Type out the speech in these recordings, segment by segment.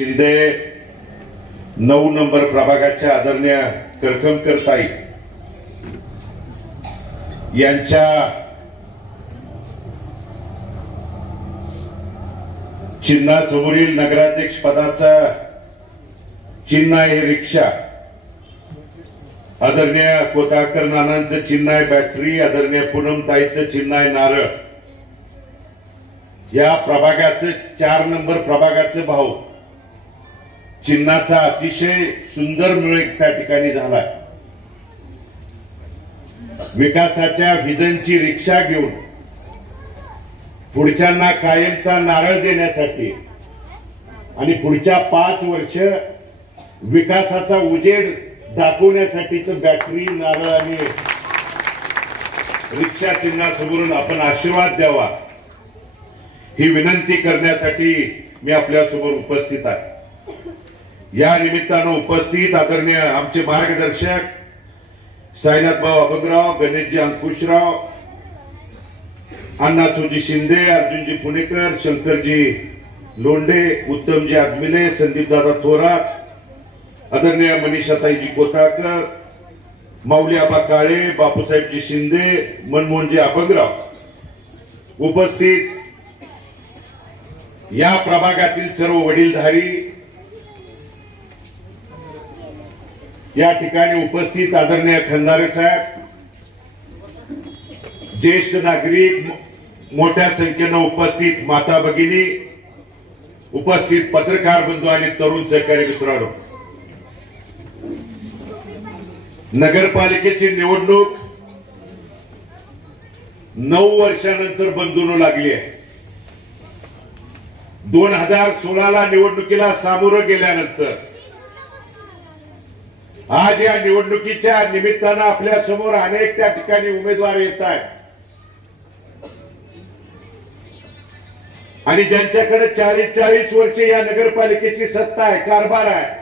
शिंदे नऊ नंबर प्रभागाच्या आदरणीय करखमकर ताई यांच्या चिन्हासमोरील नगराध्यक्ष पदाचा चिन्ह आहे रिक्षा. आदरणीय कोताकर नानांचं चिन्ह आहे बॅटरी आदरणीय पूनम ताईचं चिन्ह आहे नारळ. या प्रभागाचं चार नंबर प्रभागाचं भाऊ. चिन्हाचा अतिशय सुंदर मिळव त्या ठिकाणी झालाय. विकासाच्या व्हिजनची रिक्षा घेऊन पुढच्यांना कायमचा नारळ देण्यासाठी आणि पुढच्या पाच वर्ष विकासाचा उजेड दाखवण्यासाठीच बॅटरी नारळ आणि रिक्षा चिन्हासमोरून आपण आशीर्वाद द्यावा. ही विनंती करण्यासाठी मी आपल्यासमोर उपस्थित आहे. या निमित्तानं उपस्थित आदरणीय आमचे मार्गदर्शक साईनाथ भाऊ अभंगराव गणेशजी अंकुशराव अण्णासूजी शिंदे अर्जुनजी पुणेकर शंकरजी लोंढे उत्तमजी आजमिले संदीपदादा थोरात आदरणीय मनीषाताईजी कोताळकर माऊली आबा काळे बापूसाहेबजी शिंदे मनमोहनजी अभंगराव उपस्थित. या प्रभागातील सर्व वडीलधारी या ठिकाणी उपस्थित आदरणीय खंदारे साहेब ज्येष्ठ नागरिक मोठ्या संख्येनं उपस्थित माता भगिनी उपस्थित पत्रकार बंधू आणि तरुण सहकारी मित्रांनो. नगरपालिकेची निवडणूक नऊ वर्षानंतर बंधून लागली आहे. दोन हजार सोळाला निवडणुकीला सामोरं गेल्यानंतर आज या निवडणुकीच्या निमित्तानं आपल्यासमोर अनेक त्या ठिकाणी उमेदवार येत आहेत. आणि ज्यांच्याकडे चाळीस चाळीस वर्षे या नगरपालिकेची सत्ता आहे कारभार आहे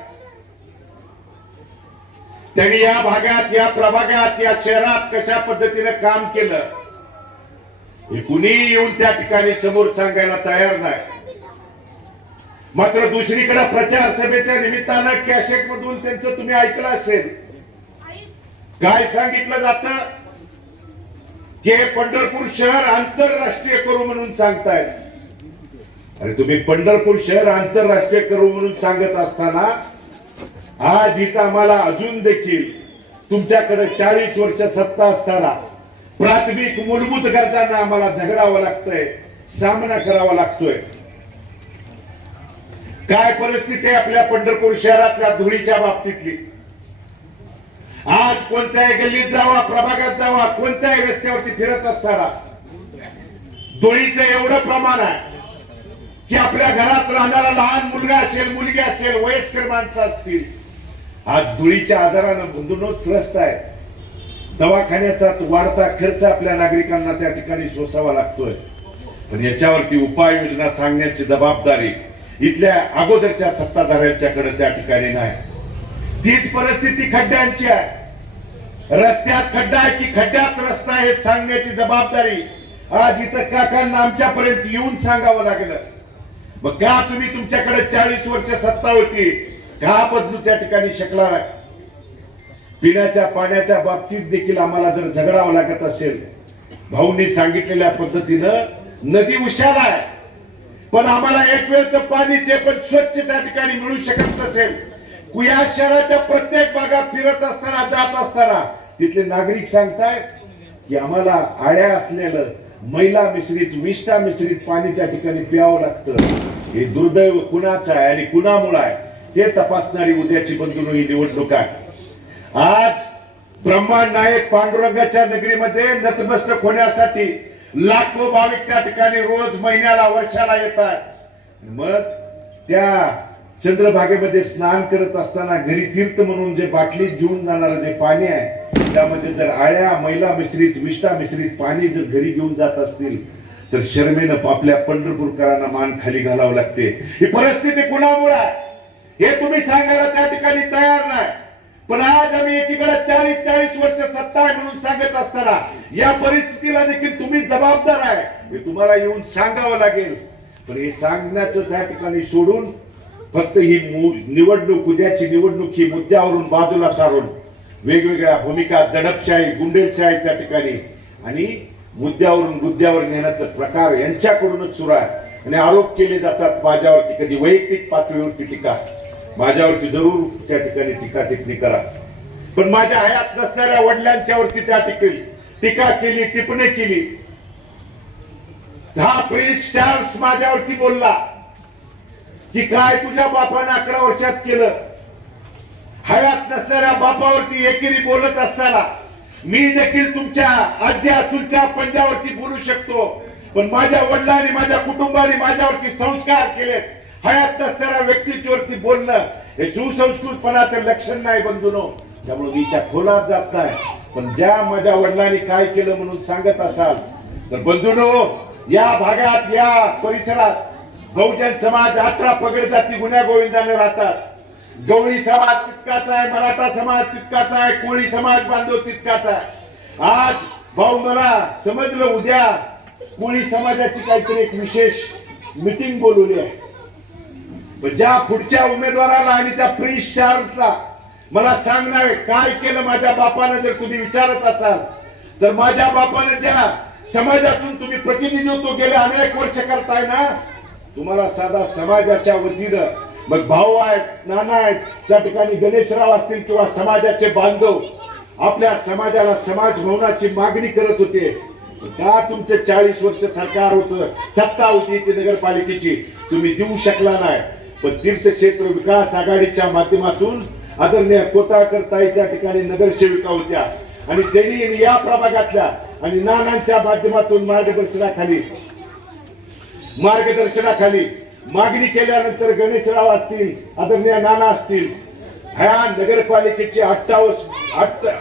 त्यांनी या भागात या प्रभागात या शहरात कशा पद्धतीने काम केलं हे कुणीही येऊन त्या ठिकाणी समोर सांगायला तयार नाही. मात्र दुसरीकडे प्रचार सभेच्या निमित्तानं कॅशेक मधून त्यांचं तुम्ही ऐकलं असेल. काय सांगितलं जात? की पंढरपूर शहर आंतरराष्ट्रीय करू म्हणून सांगतायत अरे तुम्ही पंढरपूर शहर आंतरराष्ट्रीय करू म्हणून सांगत असताना आज इथं आम्हाला अजून देखील तुमच्याकडे चाळीस वर्ष सत्ता असताना प्राथमिक मूलभूत गरजांना आम्हाला झगडावं लागतंय सामना करावा लागतोय. काय परिस्थिती आहे आपल्या पंढरपूर शहरातल्या धुळीच्या बाबतीतली? आज कोणत्याही गल्लीत जावा प्रभागात जावा कोणत्याही रस्त्यावरती फिरत असताना धुळीचं एवढं प्रमाण आहे की आपल्या घरात राहणारा लहान मुलगा असेल मुलगी असेल वयस्कर माणसं असतील आज धुळीच्या आजारानं बंधून त्रस्त आहे. दवाखान्याचा वाढता खर्च आपल्या नागरिकांना त्या ठिकाणी सोसावा लागतोय. पण याच्यावरती उपाययोजना सांगण्याची जबाबदारी इथल्या अगोदरच्या सत्ताधाऱ्यांच्याकडे त्या ठिकाणी नाही. तीच परिस्थिती खड्ड्यांची आहे. रस्त्यात खड्डा आहे की खड्ड्यात रस्ता आहे हे सांगण्याची जबाबदारी आज इथं काकांना आमच्यापर्यंत येऊन सांगावं लागलं. मग का तुम्ही तुमच्याकडे चाळीस वर्ष सत्ता होती? का बदलू त्या ठिकाणी शकला पिण्याच्या पाण्याच्या बाबतीत देखील आम्हाला जर झगडावं लागत असेल भाऊंनी सांगितलेल्या पद्धतीनं नदी उशाला आहे. पण आम्हाला एक वेळचं पाणी ते पण स्वच्छ त्या ठिकाणी मिळू शकत नसेल. कुया शहराच्या प्रत्येक भागात फिरत असताना जात असताना तिथले नागरिक सांगतायत की आम्हाला आळ्या असलेलं मैला मिश्रित विष्ठा मिश्रित पाणी त्या ठिकाणी प्यावं लागतं. हे दुर्दैव कुणाचं आहे आणि कुणामुळे आहे हे तपासणारी उद्याची बंधून ही निवडणूक आहे. आज ब्रह्मा नायक पांडुरंगाच्या नगरीमध्ये नतमस्तक होण्यासाठी लाखो भाविक त्या ठिकाणी रोज महिन्याला वर्षाला येतात. मग त्या चंद्रभागेमध्ये स्नान करत असताना घरी तीर्थ म्हणून जे बाटलीत घेऊन जाणारं जे पाणी आहे त्यामध्ये जर आळ्या मैला मिश्रित विष्ठा मिश्रित पाणी जर घरी घेऊन जात असतील तर शर्मेनं आपल्या पंढरपूरकरांना मान खाली घालावं लागते. ही परिस्थिती कुणामुळे आहे? हे तुम्ही सांगायला त्या ठिकाणी तयार नाही. पण आज आम्ही एकीकडे चाळीस चाळीस वर्ष सत्ता आहे म्हणून सांगत असताना या परिस्थितीला देखील तुम्ही जबाबदार आहे. हे तुम्हाला येऊन सांगावं लागेल. पण हे सांगण्याचं त्या ठिकाणी सोडून फक्त ही निवडणूक उद्याची निवडणूक ही मुद्द्यावरून बाजूला सारून वेगवेगळ्या भूमिका दडपशाही गुंडेलशाही त्या ठिकाणी आणि मुद्द्यावरून मुद्द्यावर नेण्याचा प्रकार यांच्याकडूनच सुरू आहे. आणि आरोप केले जातात माझ्यावरती कधी वैयक्तिक पातळीवरती टीका. माझ्यावरती जरूर त्या ठिकाणी टीका टिप्पणी करा. पण माझ्या हयात नसणाऱ्या वडिलांच्या वरती त्या ठिकाणी टीका केली टिप्पणी केली. हा प्रिन्स चार्ल्स माझ्यावरती बोलला की काय तुझ्या बापानं अकरा वर्षात केलं? हयात नसणाऱ्या बापावरती एकेरी बोलत असताना मी देखील तुमच्या आज्या चुलत्या पंजावरती बोलू शकतो. पण माझ्या वडिलांनी माझ्या कुटुंबाने माझ्यावरती संस्कार केलेत. हयात नसणाऱ्या व्यक्तीच्यावरती बोलणं हे सुसंस्कृतपणाचं लक्षण नाही बंधूनो. त्यामुळे मी त्या खोलात जात नाही. पण ज्या माझ्या वडिलांनी काय केलं म्हणून सांगत असाल. तर बंधूनो या भागात या परिसरात बहुजन समाज अठरा पगड जाती गुन्ह्या गोविंदाने राहतात. गवळी समाज तितकाच आहे मराठा समाज तितकाच आहे कोळी समाज बांधव तितकाच आहे. आज भाऊ मला समजलं उद्या कोळी समाजाची काहीतरी एक विशेष मिटिंग बोलवली आहे. ज्या पुढच्या उमेदवाराला आणि त्या प्रिन्स चार्ल्सला मला सांगणार काय केलं माझ्या बापानं जर तुम्ही विचारत असाल तर माझ्या बापानं ज्या समाजातून तुम्ही प्रतिनिधित्व गेले अनेक वर्ष करताय ना तुम्हाला साधा समाजाच्या वतीनं मग भाऊ आहेत नाना आहेत त्या ठिकाणी गणेशराव असतील किंवा समाजाचे बांधव आपल्या समाजाला समाज भवनाची मागणी करत होते. का तुमचं चाळीस वर्ष सरकार होतं सत्ता होती ती नगरपालिकेची तुम्ही देऊ शकला नाही. पण तीर्थक्षेत्र विकास आघाडीच्या माध्यमातून आदरणीय कोताळकर ताई त्या ठिकाणी नगरसेविका होत्या. आणि त्यांनी या प्रभागातल्या आणि नानांच्या माध्यमातून मार्गदर्शनाखाली मार्गदर्शनाखाली मागणी केल्यानंतर गणेशराव असतील आदरणीय नाना असतील ह्या नगरपालिकेची अठ्ठावीस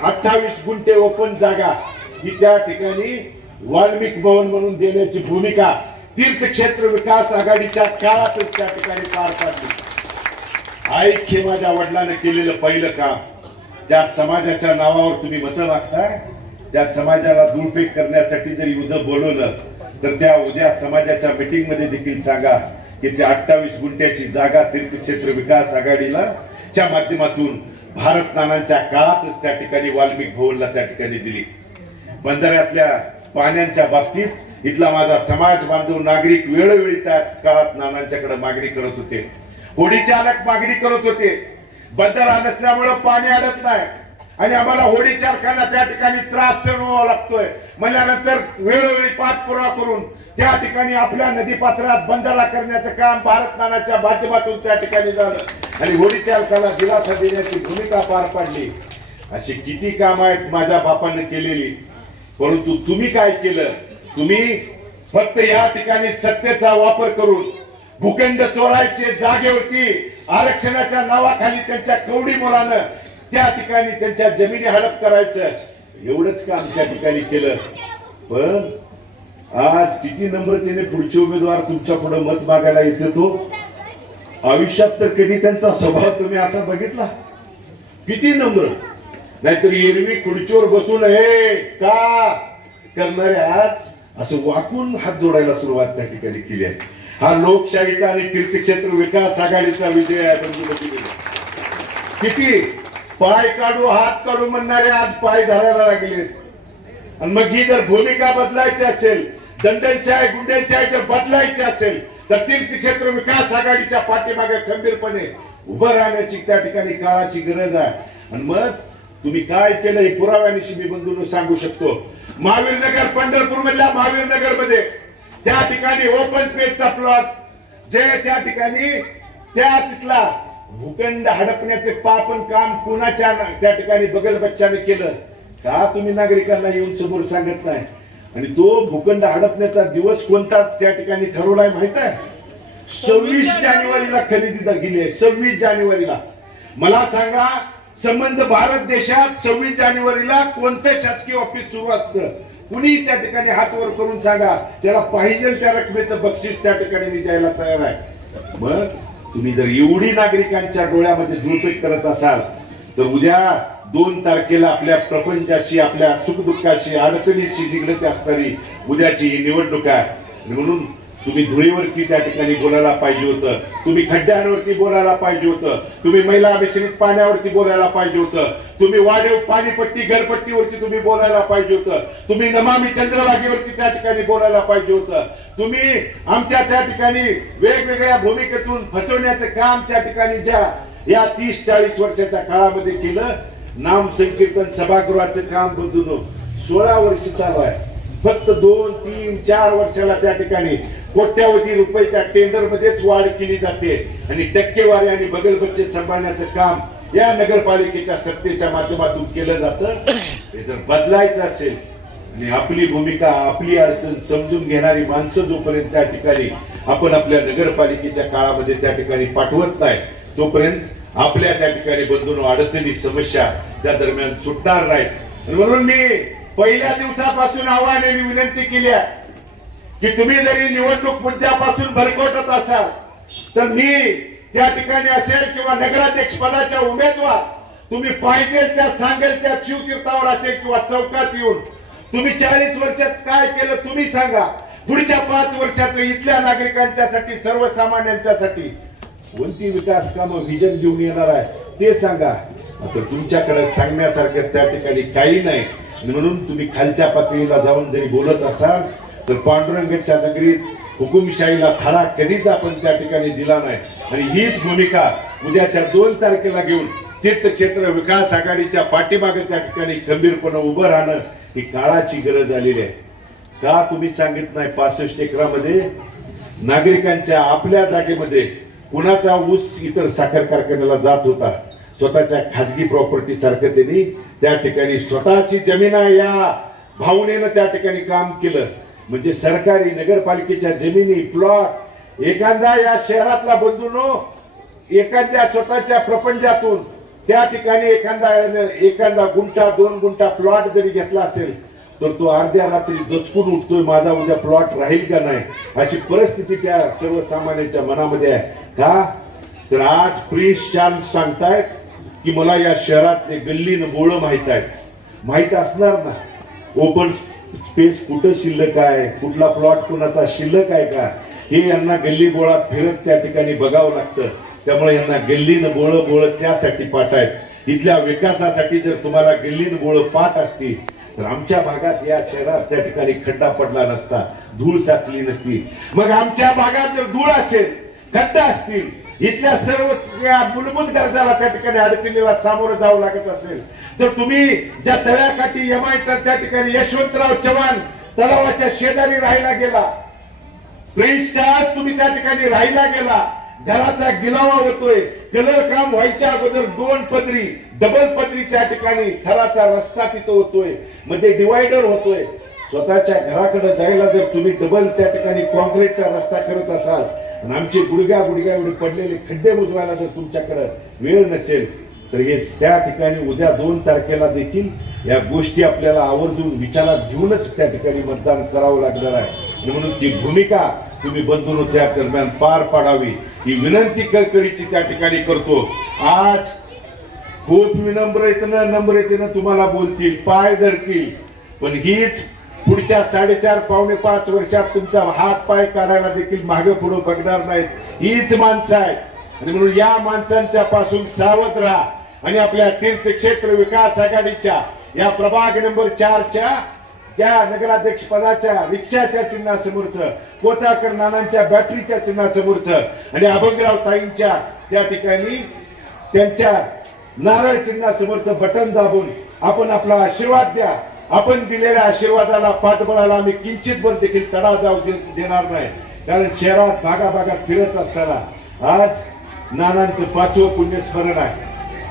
अठ्ठावीस गुंठे ओपन जागा ही त्या ठिकाणी वाल्मिक भवन म्हणून देण्याची भूमिका तीर्थक्षेत्र विकास आघाडीच्या काळातच त्या ठिकाणी पार पाडली. ऐक्य माझ्या वडिलांनी केलेलं पहिलं काम ज्या समाजाच्या नावावर तुम्ही मतं मागताय त्या समाजाला दुरुपयोग करण्यासाठी जर युद्ध बोलवलं तर त्या उद्या समाजाच्या मीटिंगमध्ये देखील सांगा की त्या अठ्ठावीस गुंठ्याची जागा तीर्थक्षेत्र विकास आघाडीला च्या माध्यमातून भारत नानांच्या काळातच त्या ठिकाणी वाल्मिक भवनला त्या ठिकाणी दिली. बंधाऱ्यातल्या पाण्याच्या बाबतीत इथला माझा समाज बांधव नागरिक वेळोवेळी त्या काळात नानांच्याकडे मागणी करत होते. होडी चालक मागणी करत होते. बंदर नसल्यामुळं पाणी आलत नाही. आणि आम्हाला होडी चालकांना त्या ठिकाणी त्रास सहन व्हावा लागतोय. म्हणल्यानंतर वेळोवेळी पाठपुरावा करून त्या ठिकाणी आपल्या नदी पात्रात बंधारा करण्याचं काम भारत नानाच्या माध्यमातून त्या ठिकाणी झालं. आणि होडी चालकाला दिलासा देण्याची भूमिका पार पाडली. अशी किती काम आहेत माझ्या बापानं केलेली. परंतु तुम्ही काय केलं? तुम्ही फक्त या ठिकाणी सत्तेचा वापर करून भूखंड चोरायचे जागेवरती आरक्षणाच्या नावाखाली त्यांच्या कवडी मुलानं त्या ठिकाणी त्यांच्या जमिनी हडप करायचं. एवढंच काम त्या ठिकाणी केलं? पण आज किती नम्रतेने पुढचे उमेदवार तुमच्यापुढे मत मागायला येतो तो आयुष्यात तर कधी त्यांचा स्वभाव तुम्ही असा बघितला? किती नम्र? नाहीतर एरवी खुर्चीवर बसून हे का? करणारे आज असं वाकून हात जोडायला सुरुवात त्या ठिकाणी केली आहे. हा लोकशाहीचा आणि तीर्थक्षेत्र विकास आघाडीचा विजय आहे किती? पाय काढू हात काढू म्हणणारे आज पाय धरायला लागलेत आणि मग ही जर भूमिका बदलायची असेल दंडलशाही गुंडेलशाही जर बदलायची असेल तर तीर्थक्षेत्र विकास आघाडीच्या पाठीमागे खंबीरपणे उभं राहण्याची त्या ठिकाणी काळाची गरज आहे. आणि मग तुम्ही काय केलं हे पुराव्यानिशी मी बंधून सांगू शकतो. महावीर नगर पंढरपूर मधल्या महावीर नगरमध्ये त्या ठिकाणी ओपन स्पेसचा प्लॉट जे त्या ठिकाणी त्या तिथला भूखंड हडपण्याचे पापन काम कुणाच्या त्या ठिकाणी बगल बच्चाने केलं? का तुम्ही नागरिकांना येऊन समोर सांगत नाही? आणि तो भूखंड हडपण्याचा दिवस कोणता त्या ठिकाणी ठरवलाय माहीत आहे? सव्वीस जानेवारीला खरेदी गेली आहे सव्वीस जानेवारीला. मला सांगा संबंध भारत देशात सव्वीस जानेवारीला कोणतं शासकीय ऑफिस सुरू असतं? कुणी त्या ठिकाणी हात वर करून सांगा? त्याला पाहिजे त्या रकमेचं बक्षीस त्या ठिकाणी मी द्यायला तयार आहे. मग तुम्ही जर एवढी नागरिकांच्या डोळ्यामध्ये धुळपेट करत असाल तर उद्या दोन तारखेला आपल्या प्रपंचाशी आपल्या सुखदुःखाशी अडचणीशी निगडत असणारी उद्याची ही निवडणूक आहे. म्हणून तुम्ही धुळीवरती त्या ठिकाणी बोलायला पाहिजे होतं. तुम्ही खड्ड्यांवरती बोलायला पाहिजे होतं. तुम्ही महिला मिश्रित पाण्यावरती बोलायला पाहिजे होतं. तुम्ही वाढीव पाणीपट्टी घरपट्टीवरती तुम्ही बोलायला पाहिजे होतं. तुम्ही नमामी चंद्रभागेवरती त्या ठिकाणी बोलायला पाहिजे होतं. तुम्ही आमच्या त्या ठिकाणी वेगवेगळ्या भूमिकेतून फसवण्याचं काम त्या ठिकाणी ज्या या तीस चाळीस वर्षाच्या काळामध्ये केलं नाम संकीर्तन सभागृहाचं काम बदलून सोळा वर्ष चालू आहे. फक्त दोन तीन चार वर्षाला त्या ठिकाणी कोट्यावधी रुपयाच्या टेंडर मध्येच वाढ केली जाते. आणि टक्केवारी आणि बगल बच्चे सांभाळण्याचं काम या नगरपालिकेच्या सत्तेच्या माध्यमातून केलं जातं. हे जर बदलायचं असेल आणि आपली भूमिका आपली अडचण समजून घेणारी माणसं जोपर्यंत त्या ठिकाणी आपण आपल्या नगरपालिकेच्या काळामध्ये त्या ठिकाणी पाठवत नाही तोपर्यंत आपल्या त्या ठिकाणी बंधून अडचणी समस्या त्या दरम्यान सुटणार नाहीत. म्हणून मी पहिल्या दिवसापासून आव्हाने विनंती केली आहे की तुम्ही जरी निवडणूक मुद्द्यापासून भरकटत असाल तर मी त्या ठिकाणी असेल किंवा नगराध्यक्ष पदाच्या उमेदवार तुम्ही पाहिजे त्या सांगेल त्या शिवतीर्थावर असेल किंवा चौकात येऊन. तुम्ही चाळीस वर्षात काय केलं तुम्ही सांगा. पुढच्या पाच वर्षाचं इथल्या नागरिकांच्यासाठी सर्वसामान्यांच्यासाठी कोणती विकास कामं विजन घेऊन येणार आहे ते सांगा. आता तुमच्याकडे सांगण्यासारखं त्या ठिकाणी काही नाही. म्हणून तुम्ही खालच्या पातळीला जाऊन जरी बोलत असाल तर पांडुरंगाच्या नगरीत हुकुमशाहीला थारा कधीच आपण त्या ठिकाणी दिला नाही. आणि हीच भूमिका उद्याच्या दोन तारखेला घेऊन तीर्थक्षेत्र विकास आघाडीच्या पाठीमागे त्या ठिकाणी खंबीरपणे उभं राहणं ही काळाची गरज आलेली आहे. का तुम्ही सांगित नाही पासष्ट एकरामध्ये? नागरिकांच्या आपल्या जागेमध्ये कुणाचा ऊस इतर साखर कारखान्याला जात होता? स्वतःच्या खाजगी प्रॉपर्टी सारखं त्यांनी त्या ठिकाणी स्वतःची जमीन आहे या भावनेनं त्या ठिकाणी काम केलं. म्हणजे सरकारी नगरपालिकेच्या जमिनी प्लॉट एखादा या शहरातला बंधूनो एखाद्या स्वतःच्या प्रपंचातून त्या ठिकाणी एखादा एखादा गुंठा दोन गुंठा प्लॉट जरी घेतला असेल तर तो अर्ध्या रात्री दचकून उठतोय माझा उद्या प्लॉट राहील का नाही? अशी परिस्थिती त्या सर्वसामान्यांच्या मनामध्ये आहे. का? तर आज प्रिन्स चार्ल्स सांगतायत की मला या शहरातले गल्लीन बोळ माहीत आहेत. माहीत असणार ना? ओपन स्पेस कुठं शिल्लक आहे? कुठला प्लॉट कुणाचा शिल्लक आहे का? हे यांना गल्ली बोळात फिरत त्या ठिकाणी बघावं लागतं. त्यामुळे यांना गल्लीनं बोळ बोळ त्यासाठी पाठ आहेत. इथल्या विकासासाठी जर तुम्हाला गल्लीनं बोळ पाठ असतील तर आमच्या भागात या शहरात त्या ठिकाणी खड्डा पडला नसता धूळ साचली नसती. मग आमच्या भागात जर धूळ असेल खड्डा असतील इथल्या सर्व या मूलभूत गरजाला त्या ठिकाणी अडचणीला सामोरं जावं लागत असेल. तर तुम्ही ज्या तळ्याकाठी यमाय तर त्या ठिकाणी यशवंतराव चव्हाण तलावाच्या शेजारी राहायला गेला. प्रिन्सच्या तुम्ही त्या ठिकाणी राहायला गेला. घराचा गिलावा होतोय. कलर काम व्हायच्या अगोदर दोन पदरी डबल पदरी त्या ठिकाणी थराचा रस्ता तिथं होतोय. म्हणजे डिवायडर होतोय. स्वतःच्या घराकडे जायला जर तुम्ही डबल त्या ठिकाणी कॉन्क्रीटचा रस्ता करत असाल आणि आमचे गुडघ्या गुडघ्या एवढे पडलेले खड्डे बुजवायला जर तुमच्याकडं वेळ नसेल तर हे त्या ठिकाणी उद्या दोन तारखेला देखील या गोष्टी आपल्याला आवर्जून विचारात घेऊनच त्या ठिकाणी मतदान करावं लागणार आहे. आणि म्हणून ती भूमिका तुम्ही बंधून त्या दरम्यान पार पाडावी. ही विनंती कळकळीची त्या ठिकाणी करतो. आज खूप विनम्रतेनं नम्रतेनं तुम्हाला बोलतील पाय धरतील. पण हीच पुढच्या साडेचार पावणे पाच वर्षात तुमचा हात पाय काढायला देखील मागे पुढे बघणार नाहीत. हीच माणसं आहेत. आणि म्हणून या माणसांच्या पासून सावध राहा. आणि आपल्या तीर्थक्षेत्र विकास आघाडीच्या या प्रभाग नंबर चारच्या ज्या नगराध्यक्ष पदाच्या रिक्षाच्या चिन्हासमोरचं कोथाकर नानांच्या बॅटरीच्या चिन्हासमोरचं आणि अभंगराव ताईंच्या त्या ठिकाणी त्यांच्या नारळ चिन्हासमोरचं बटन दाबून आपण आपला आशीर्वाद द्या. आपण दिलेल्या आशीर्वादाला पाठबळाला आम्ही किंचित पण देखील तडा जाऊ दे- देणार नाही. कारण शहरात भागाभागात फिरत असताना आज नानांचं पाचवं पुण्यस्मरण आहे.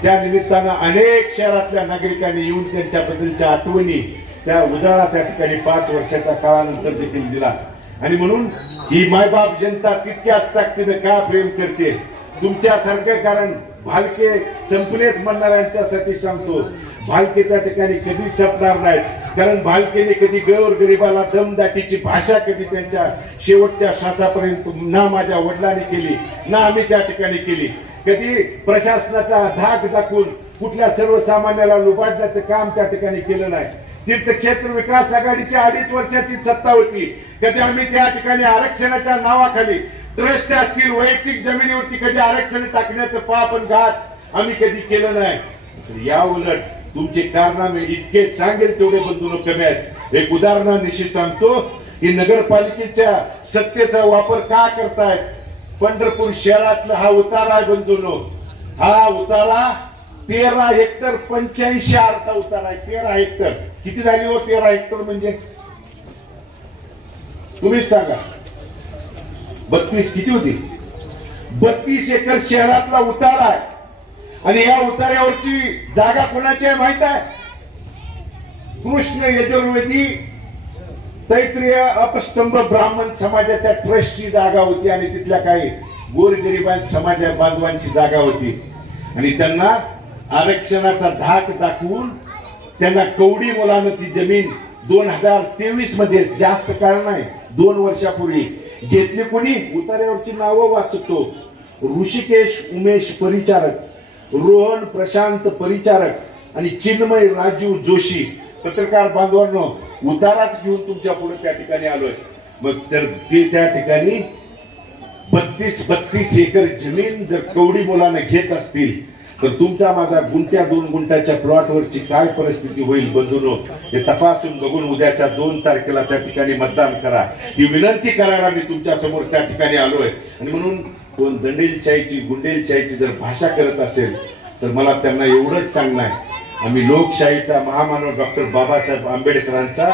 त्या निमित्तानं अनेक शहरातल्या नागरिकांनी येऊन त्यांच्याबद्दलच्या आठवणी त्या उजाळा त्या ठिकाणी पाच वर्षाच्या काळानंतर देखील दिला. आणि म्हणून ही मायबाप जनता तितक्याच ताकदीनं का प्रेम करते? तुमच्यासारखं कारण भालके संपलेच म्हणणाऱ्यांच्यासाठी सांगतो. बालकेच्या ठिकाणी कधी छपणार नाहीत. कारण भालकेने कधी गौर गरिबाला दमदाटीची भाषा कधी त्यांच्या शेवटच्या श्वासापर्यंत ना माझ्या वडिलांनी केली ना आम्ही त्या ठिकाणी केली. कधी प्रशासनाचा धाक दाखवून कुठल्या सर्वसामान्याला लुबाडण्याचं काम त्या ठिकाणी केलं नाही. तीर्थक्षेत्र विकास आघाडीची अडीच वर्षाची सत्ता होती. कधी आम्ही त्या ठिकाणी आरक्षणाच्या नावाखाली ट्रस्ट असतील वैयक्तिक जमिनीवरती कधी आरक्षण टाकण्याचं पाप आणि घात आम्ही कधी केलं नाही. या उलट तुमचे कारनामे इतके सांगेल तेवढे बंधून कमी आहेत. एक उदाहरणानिशी सांगतो की नगरपालिकेच्या सत्तेचा वापर का करतायत? पंढरपूर शहरातला हा उतारा आहे बंधूनो. हा उतारा तेरा हेक्टर पंच्याऐंशी आरचा उतारा आहे. तेरा हेक्टर. किती झाली हो तेरा हेक्टर म्हणजे? तुम्हीच सांगा. बत्तीस किती होती? बत्तीस एकर शहरातला उतारा आहे. आणि या उतार्यावरची जागा कोणाची आहे माहीत आहे? कृष्ण यजुर्वेदी तैत्रीय अपस्तंभ ब्राह्मण समाजाच्या ट्रस्टची जागा होती आणि तिथल्या काही गोरगरिबां समाजा बांधवांची जागा होती. आणि त्यांना आरक्षणाचा धाक दाखवून त्यांना कवडी मुलानं ती जमीन दोन हजार तेवीसमध्ये जास्त काळ नाही दोन वर्षापूर्वी घेतली कोणी? उतार्यावरची नावं वाचतो. ऋषिकेश उमेश परिचारक. रोहन प्रशांत परिचारक आणि चिन्मय राजीव जोशी. पत्रकार बांधवांनो उताराच घेऊन तुमच्यापुढे त्या ठिकाणी आलोय. मग तर ते त्या ठिकाणी बत्तीस बत्तीस एकर जमीन जर कवडी मुलानं घेत असतील तर तुमचा माझा गुंत्या दोन गुंट्याच्या प्लॉटवरची काय परिस्थिती होईल बंधूनो हे तपासून बघून उद्याच्या दोन तारखेला त्या ठिकाणी मतदान करा. ही विनंती करायला मी तुमच्यासमोर त्या ठिकाणी आलोय. आणि म्हणून कोण दंडेलशाहीची गुंडेलशाहीची जर भाषा करत असेल तर मला त्यांना एवढंच सांगणं आहे. आम्ही लोकशाहीचा महामानव डॉक्टर बाबासाहेब आंबेडकरांचा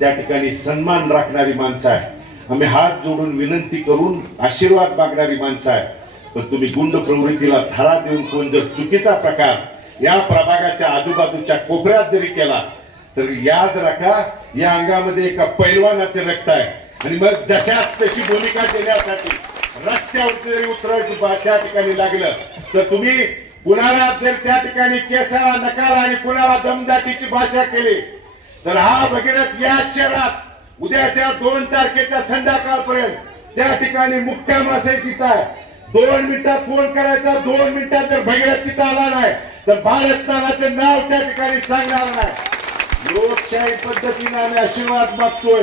त्या ठिकाणी सन्मान राखणारी माणसं आहे. आम्ही हात जोडून विनंती करून आशीर्वाद मागणारी माणसं आहे. पण तुम्ही गुंड प्रवृत्तीला थारा देऊन कोण जर चुकीचा प्रकार या प्रभागाच्या आजूबाजूच्या कोपऱ्यात जरी केला तर याद रखा या अंगामध्ये एका पैलवानाचे रक्त आहे. आणि मग जशाच तशी भूमिका देण्यासाठी रस्त्यावर जरी उतरायचं त्या ठिकाणी लागलं तर तुम्ही कुणाला जर त्या ठिकाणी केसाला नकार आणि कुणाला दमदाटीची भाषा केली तर हा भगीरथ या शहरात उद्याच्या दोन तारखेच्या संध्याकाळपर्यंत त्या ठिकाणी मुक्काम असेल तिथं आहे. दोन मिनिटात फोन करायचा दोन मिनिटात जर भगीरथ तिथं आला नाही तर भारतनाचं नाव त्या ठिकाणी सांगणार नाही. लोकशाही पद्धतीने आम्ही आशीर्वाद मागतोय.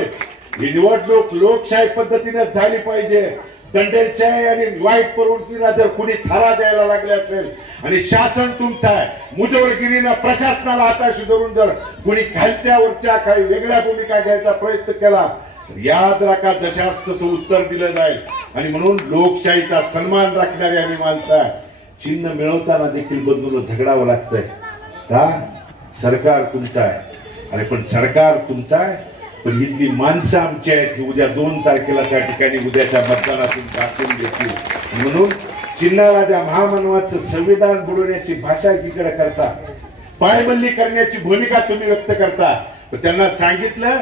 ही निवडणूक लोकशाही पद्धतीने झाली पाहिजे. दंडेलशाही आणि वाईट प्रवृत्तीला जर कुणी थारा द्यायला लागले असेल आणि शासन तुमचा आहे मुजवरगिरीनं प्रशासनाला हाताशी धरून जर कुणी खालच्या वरच्या काही वेगळ्या भूमिका घ्यायचा प्रयत्न केला याद राखा जशास तसं उत्तर दिलं जाईल. आणि म्हणून लोकशाहीचा सन्मान राखणारी आम्ही माणसं आहे. चिन्ह मिळवताना देखील बंधून झगडावं लागतंय. का? सरकार तुमचं आहे. अरे पण सरकार तुमचं आहे. पण इथली माणसं आमची आहेत की उद्या दोन तारखेला त्या ठिकाणी उद्याच्या मतदानातून दाखवून देतील. म्हणून चिन्हाला त्या महामानवाचं संविधान बुडवण्याची भाषा एकीकडे करता. पायबल्ली करण्याची भूमिका तुम्ही व्यक्त करता. त्यांना सांगितलं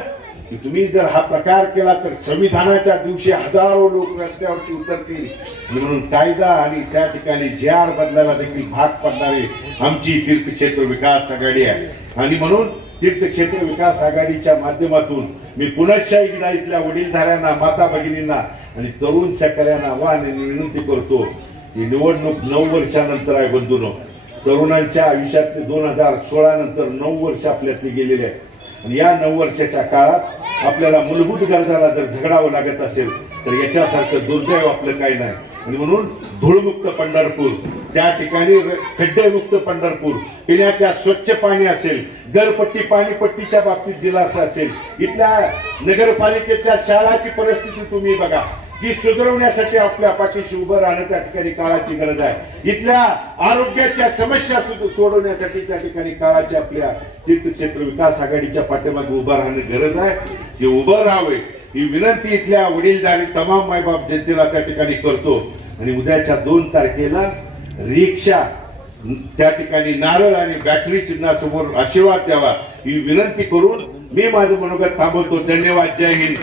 की तुम्ही जर हा प्रकार केला तर संविधानाच्या दिवशी हजारो लोक रस्त्यावरती उतरतील. म्हणून कायदा आणि त्या ठिकाणी जे आर बदलायला देखील भाग पडणारे आमची तीर्थक्षेत्र विकास आघाडी आहे. आणि म्हणून तीर्थक्षेत्र विकास आघाडीच्या माध्यमातून मी पुनश्च एकदा इथल्या वडीलधाऱ्यांना माता भगिनींना आणि तरुण शेतकऱ्यांना आव्हान आणि विनंती करतो ही निवडणूक नऊ वर्षानंतर आहे बंधूनो. तरुणांच्या आयुष्यातले दोन हजार सोळा नंतर नऊ वर्ष आपल्यातली गेलेले आहे आणि या नऊ वर्षाच्या काळात आपल्याला मूलभूत गरजाला जर झगडावं लागत असेल तर याच्यासारखं दुर्दैव आपलं काही नाही. आणि म्हणून धूळमुक्त पंढरपूर त्या ठिकाणी खड्डेमुक्त पंढरपूर पिण्याच्या स्वच्छ पाणी असेल घरपट्टी पाणीपट्टीच्या बाबतीत दिलासा असेल इथल्या नगरपालिकेच्या शाळाची परिस्थिती तुम्ही बघा. ती सुधारवण्यासाठी आपल्या पाठीशी उभं राहणं त्या ठिकाणी काळाची गरज आहे. इथल्या आरोग्याच्या समस्या सुद्धा सोडवण्यासाठी त्या ठिकाणी काळाची आपल्या तीर्थक्षेत्र विकास आघाडीच्या पाठीमागे उभं राहणं गरज आहे. जे उभं राहावे ही विनंती इथल्या वडीलधारी तमाम मायबाप जनतेला त्या ठिकाणी करतो. आणि उद्याच्या दोन तारखेला रिक्षा त्या ठिकाणी नारळ आणि बॅटरी चिन्हासमोर आशीर्वाद द्यावा ही विनंती करून मी माझं मनोगत थांबवतो. धन्यवाद. जय हिंद.